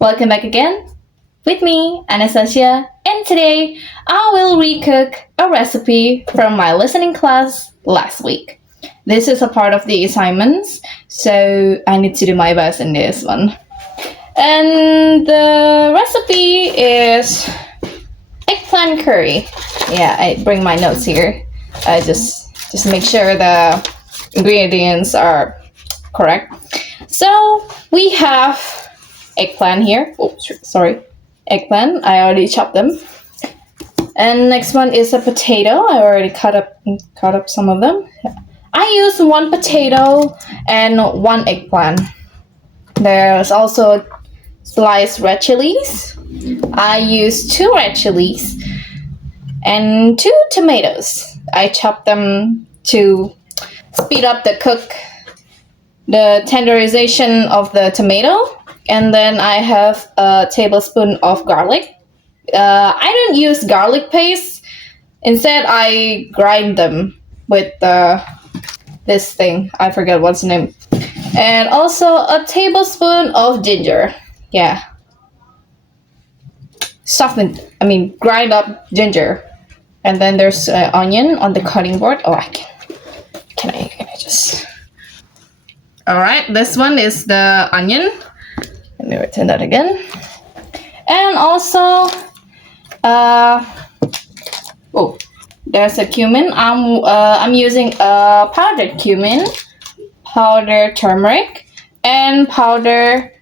Welcome back again with me, Anastachia, and today I will recook a recipe from my listening class last week. This is a part of the assignments, so I need to do my best in this one. And the recipe is eggplant curry. Yeah, I bring my notes here. I just make sure the ingredients are correct. So we have eggplant here. Oh, sorry, eggplant. I already chopped them. And next one is a potato. I already cut up some of them. I use one potato and one eggplant. There's also sliced red chilies. I use 2 red chilies and 2 tomatoes. I chop them to speed up the tenderization of the tomato. And then I have a tablespoon of garlic. I don't use garlic paste. Instead, I grind them with this thing. I forget what's the name. And also a tablespoon of ginger. Yeah. Grind up ginger. And then there's onion on the cutting board. Oh, can I just... Alright, this one is the onion. Let me return that again. And also, there's a cumin. I'm using a powdered cumin, powdered turmeric, and powdered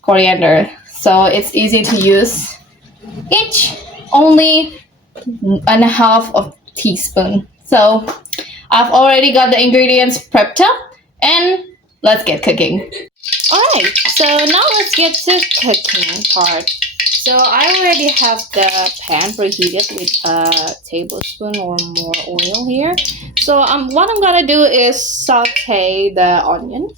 coriander. So it's easy to use. Each only 1/2 teaspoon. So I've already got the ingredients prepped up, and let's get cooking. Alright, so now let's get to cooking part. So I already have the pan preheated with a tablespoon or more oil here. So what I'm gonna do is saute the onion.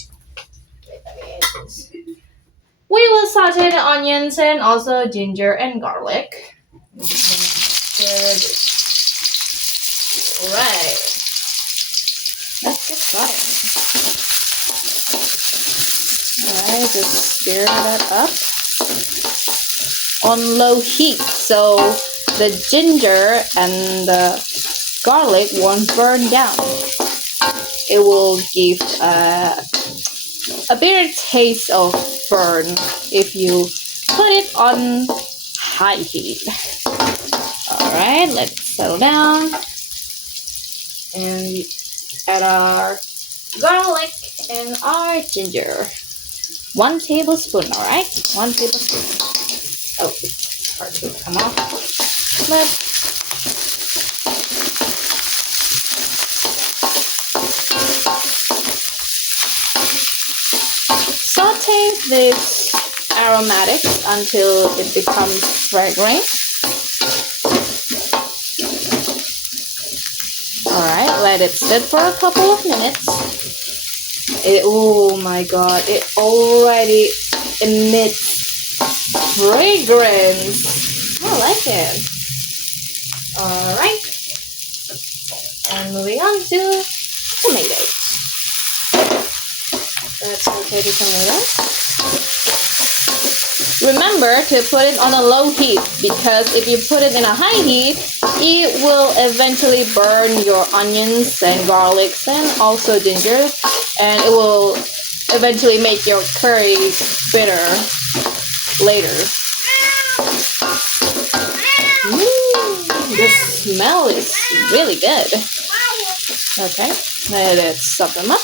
We will saute the onions and also ginger and garlic. Alright, let's get started. Alright, just stir that up on low heat so the ginger and the garlic won't burn down. It will give a bitter taste of burn if you put it on high heat. Alright, let it settle down. And add our garlic and our ginger. 1 tablespoon, alright? 1 tablespoon. Oh, it's hard to come off. But saute this aromatics until it becomes fragrant. Alright, let it sit for a couple of minutes. Oh my god, it already emits fragrance. I like it. Alright. And moving on to tomatoes. Let's saute the tomatoes. Remember to put it on a low heat, because if you put it in a high heat, it will eventually burn your onions and garlics and also ginger, and it will eventually make your curry bitter later. The smell is really good. Okay, let's sub them up.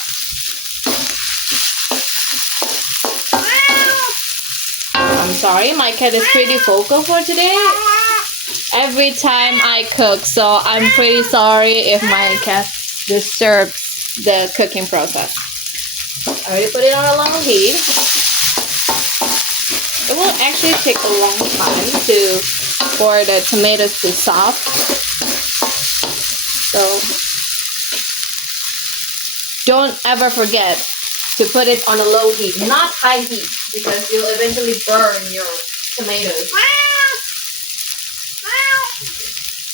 I'm sorry, my cat is pretty vocal for today. Every time I cook, so I'm pretty sorry if my cat disturbs the cooking process. I already put it on a long heat. It will actually take a long time for the tomatoes to soft. So don't ever forget to put it on a low heat, not high heat, because you'll eventually burn your tomatoes.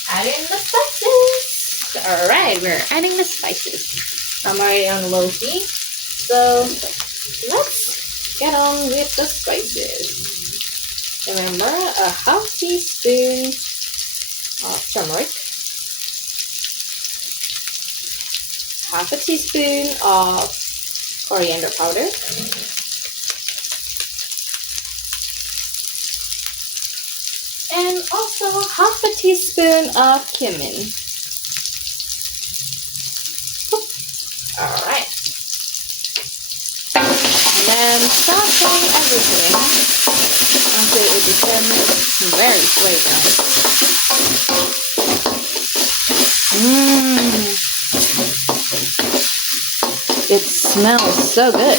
Adding the spices. Alright, we're adding the spices. I'm already on low heat, so let's get on with the spices. Remember, a half teaspoon of turmeric, half a teaspoon of coriander powder, and also half a teaspoon of cumin. Alright. And then saute everything until it becomes very fragrant. It smells so good.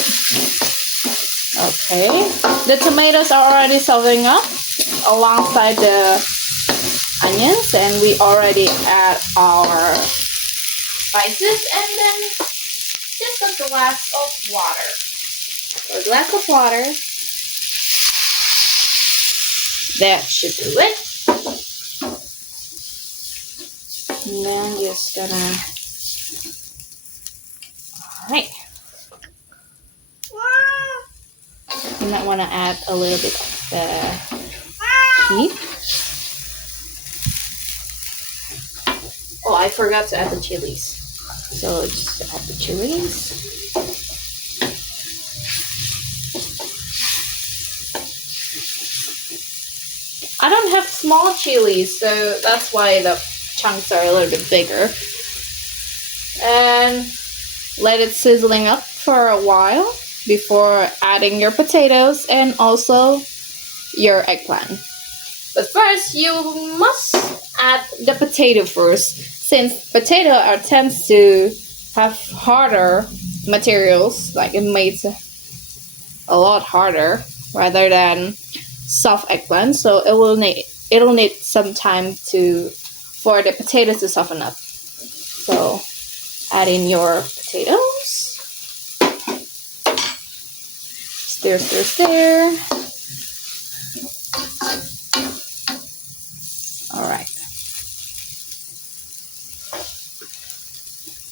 Okay, the tomatoes are already softening up alongside the onions, and we already add our spices, and then just a glass of water. So a glass of water, that should do it. And then just gonna, alright. You might want to add a little bit of the heat. Oh, I forgot to add the chilies. So just add the chilies. I don't have small chilies, so that's why the chunks are a little bit bigger. And let it sizzling up for a while before adding your potatoes and also your eggplant. But first, you must add the potato first, since potato tends to have harder materials, like it makes a lot harder rather than soft eggplant. So it'll need some time for the potatoes to soften up. So add in your potatoes. Stir, stir, stir. Alright.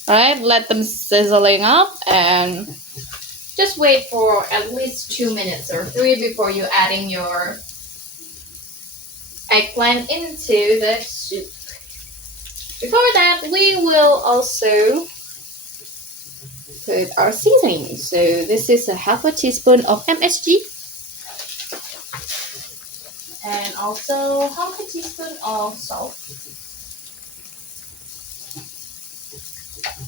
Alright, let them sizzling up and just wait for at least 2 minutes or 3 before you adding your eggplant into the soup. Before that, we will also put our seasoning. So this is a half a teaspoon of MSG. And also half a teaspoon of salt.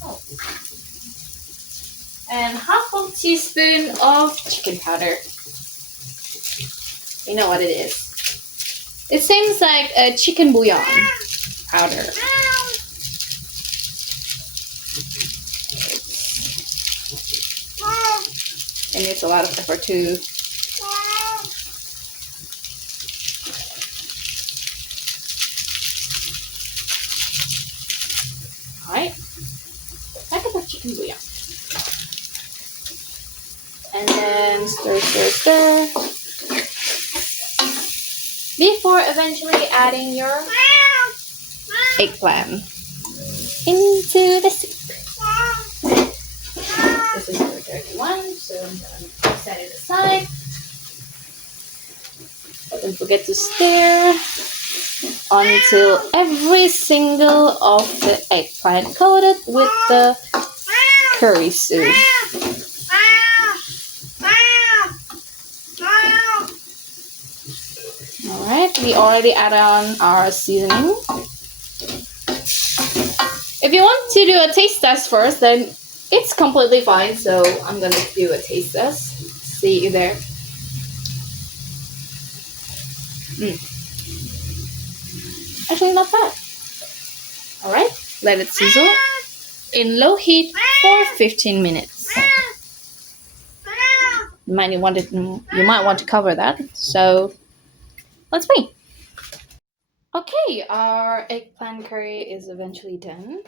Oh. And half a teaspoon of chicken powder. You know what it is. It seems like a chicken bouillon powder. And it's a lot of effort too. Alright. Packet of chicken bouillon. And then stir, stir, stir. Before eventually adding your eggplant into the soup. This is the dirty one, so I'm going to set it aside. Don't forget to stir until every single of the eggplant coated with the curry soup. Alright, we already added on our seasoning. If you want to do a taste test first, then it's completely fine. So I'm gonna do a taste test. See you there. Actually, not bad. Alright, let it sizzle in low heat for 15 minutes. You might want to cover that. So let's wait. Okay, our eggplant curry is eventually done.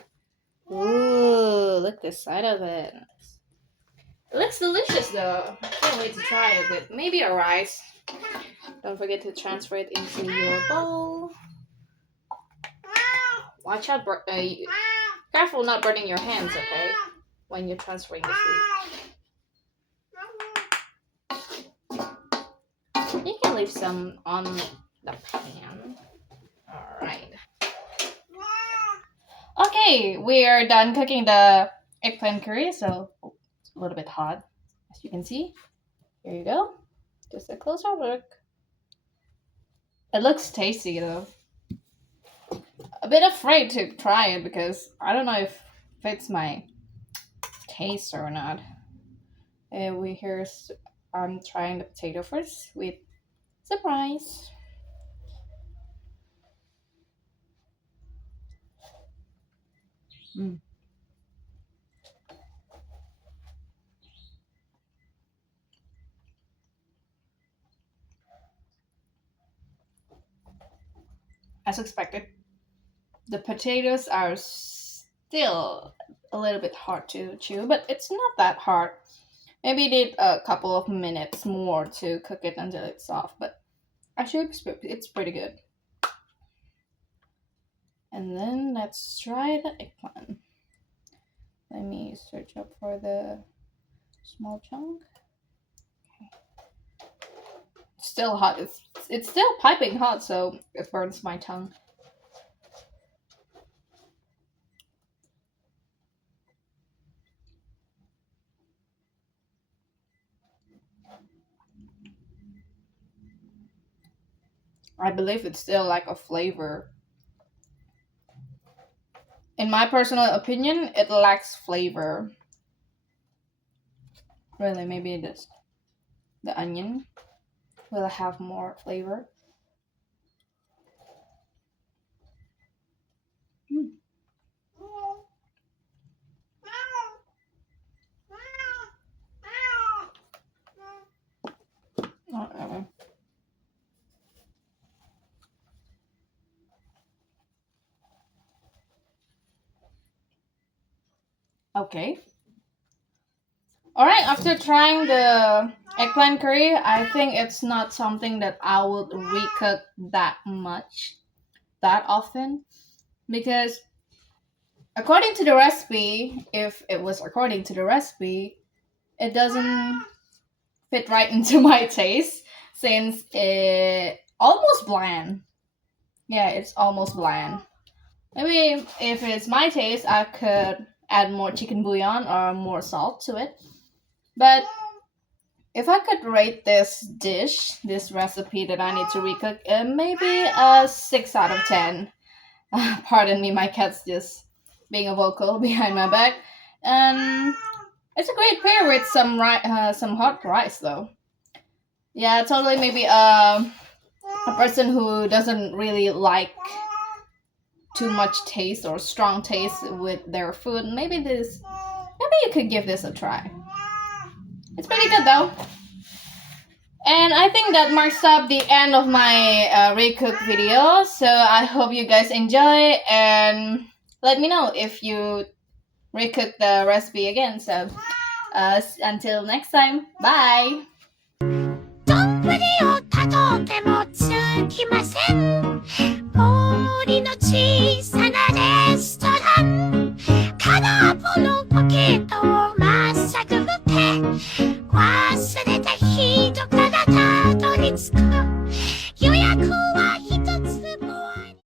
Ooh, look at the side of it. It looks delicious though. I can't wait to try it with maybe a rice. Don't forget to transfer it into your bowl. Watch out, careful not burning your hands, okay? When you're transferring the food. You can leave some on the pan. Alright. Okay, we are done cooking the eggplant curry, so it's a little bit hot, as you can see. Here you go. Just a closer look. It looks tasty though. A bit afraid to try it because I don't know if it's my taste or not. I'm trying the potato first with surprise. Mm. As expected, the potatoes are still a little bit hard to chew, but it's not that hard. Maybe it need a couple of minutes more to cook it until it's soft, but actually it's pretty good. And then let's try the eggplant. Let me search up for the small chunk. Okay. It's still hot. It's still piping hot, so it burns my tongue. I believe it's still like a flavor. In my personal opinion, it lacks flavor. Really, maybe it is. The onion will have more flavor. Mm. Uh-oh. Okay. Alright, after trying the eggplant curry, I think it's not something that I would recook that much, that often. Because according to the recipe, if it was according to the recipe, it doesn't fit right into my taste since it almost bland. Yeah, it's almost bland. Maybe if it's my taste, I could add more chicken bouillon or more salt to it. But if I could rate this dish, this recipe that I need to recook, maybe a 6 out of 10. Pardon me, my cat's just being a vocal behind my back. It's a great pair with some hot rice, though. Yeah, totally. Maybe a person who doesn't really like too much taste or strong taste with their food, maybe you could give this a try. It's pretty good though. And I think that marks up the end of my recook video. So I hope you guys enjoy and let me know if you recook the recipe again. So until next time, bye! 丼をたとてもつきません